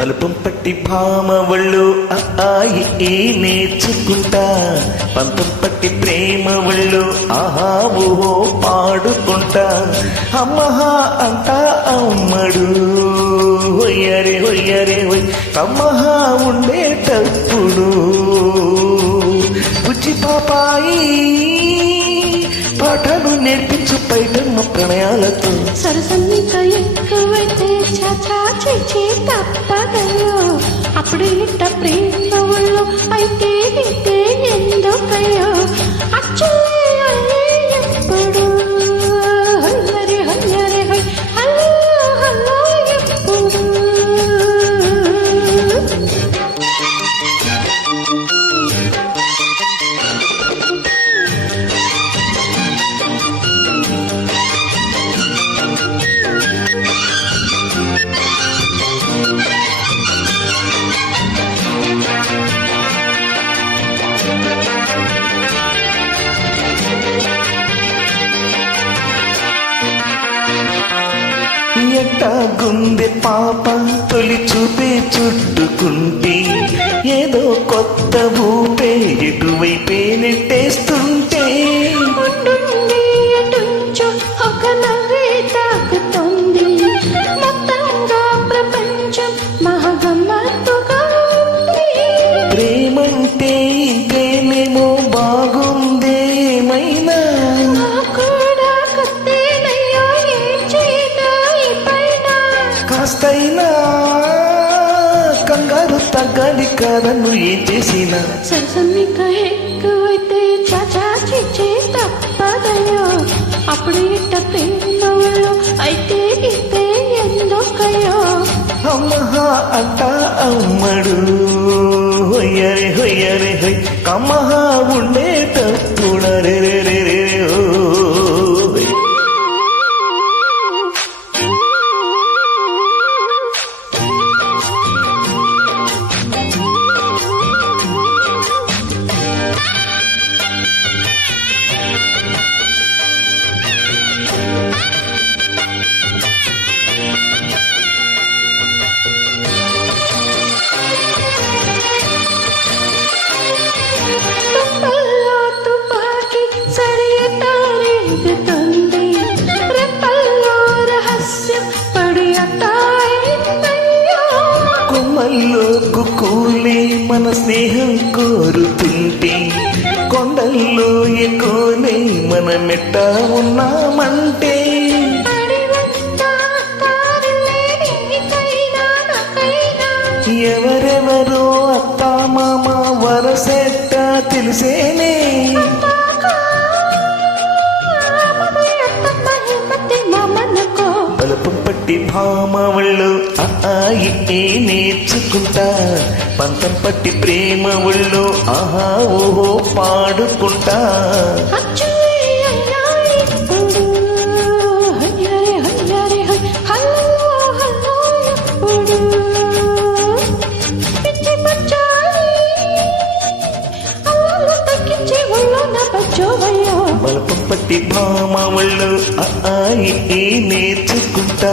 బలుపం పట్టి భామవళ్ళు ఈ నేర్చుకుంటా పంతం పట్టి ప్రేమ వాళ్ళు ఆహా ఓహో పాడుకుంటా అమ్మహా అంటా అమ్మడు హొయ్యరే హొయ్యరే హొయ్ అమ్మహా ఉండేటప్పుడు బుజ్జి పాపాయి పాటలు నేర్పించు పైటమ్మ ప్రణయాలతో సరసన్నిక ఎక్కువైతే చాచి తప్పదయ్యో అప్పుడు ఇట్ట ప్రేమ వాళ్ళు అయితే ఇట్టే ఎందుకయ్యో అచ్చే ఎప్పుడు హల్లరి హల్లరి హై హల్లో హల్లో ఎప్పుడు ఎట్టా గుండె పాప తొలి చూపే చుట్టుకుంటే ఏదో కొత్త ఊపే ఎటువైపే నెట్టేస్తుంటే ఒక నవ్వే తాకుతోంది మొత్తంగా ప్రపంచం మహగమ్మత్తుగా ఉంది ప్రేమంటే ఇంతేనేమో బాగుందేమైనా కూడా కొత్తేనయ్యో ఏం చేయనా ఈ పైన కాస్తైనా కంగారు తగ్గాలి కాదన్ను ఏం చేసినా సరసన్నిక ఎక్కువైతే చాచి తప్పదయ్యో అప్పుడు ఇట్ట ప్రేమ వాళ్ళు అయితే ఇట్టే ఎందుకయ్యో అమ్మహా అంట అమ్మడు హొయ్యరే హొయ్యరే హొయ్ కమ్మహా ఉండేటప్పుడరే రే రే రే ఓ కొమ్మల్లో కుక్కూలే మన స్నేహం కోరుతుంటే కొండల్లో ఎక్కువలే మన మెట్ట ఉన్నామంటే ఎవరెవరో అత్త మామ వరసెట్ట తెలిసేనే బలపం పట్టి భామవళ్ళు ఈ నేర్చుకుంటా పంతం పట్టి ప్రేమ వాళ్ళు ఆహా ఓహో పాడుకుంటా బలపం పట్టి భామవళ్ళు ఈ నేర్చుకుంటా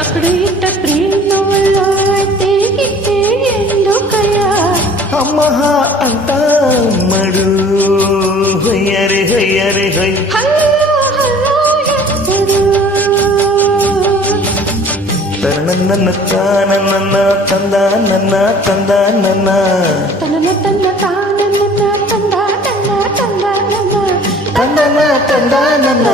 అప్పుడు ఇట్ట ప్రేమ వాళ్ళు అయితే ఇట్టే ఎందుకయ్యా అమ్మహా అంట అమ్మడు హొయ్యరే హొయ్యరే హొయ్ హల్లో హల్లో ఎప్పుడు తనన్న తానన్న తందా నన్న తందా నన్న తన తానన్న తందా తందన తందా నన్న